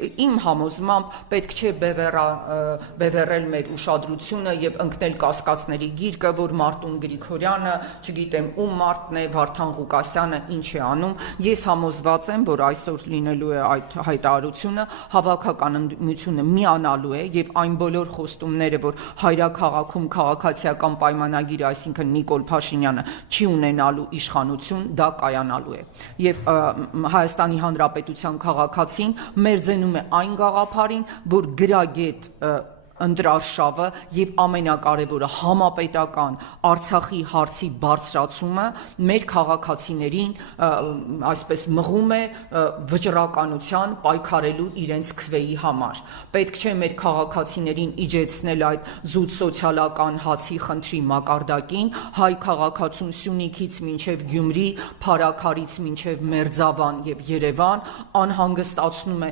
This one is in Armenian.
իմ համոզմամբ պետք չէ բևեռել մեր ուշադրությունը եւ ընկնել կասկածների գիրկը, որ Մարտուն Գրիգորյանը, չգիտեմ ում Մարտն է, Վարդան Ղուկասյանը ինչ է անում։ Ես համոզված եմ, որ այսօր լինելու է այդ հայտարարությունը, հավաքական ընդդիմությունը միանալու է եւ այն բոլոր խոստումները, որ հայրաքաղաքում քաղաքացիական պայմանագիր, այսինքն Նիկոլ Փաշինյանը չի ունենալու իշխանություն, դա կայանալու է։ Եվ Հայաստանի Հանրապետության քաղաքացին մերձենում է այն գաղափարին, որ գրագետ ընտրարշավը եւ ամենակարևորը համապետական Արցախի հարցի բարձրացումը մեր քաղաքացիներին այսպես մղում է վճռականության պայքարելու իրենց քվեի համար։ Պետք չէ մեր քաղաքացիներին իջեցնել այդ զուտ սոցիալական հացի խնդրի մակարդակին, հայ քաղաքացուն Սյունիքից մինչև Գյումրի, Փարաքարից մինչև Մերձավան եւ Երևան անհանգստացնում է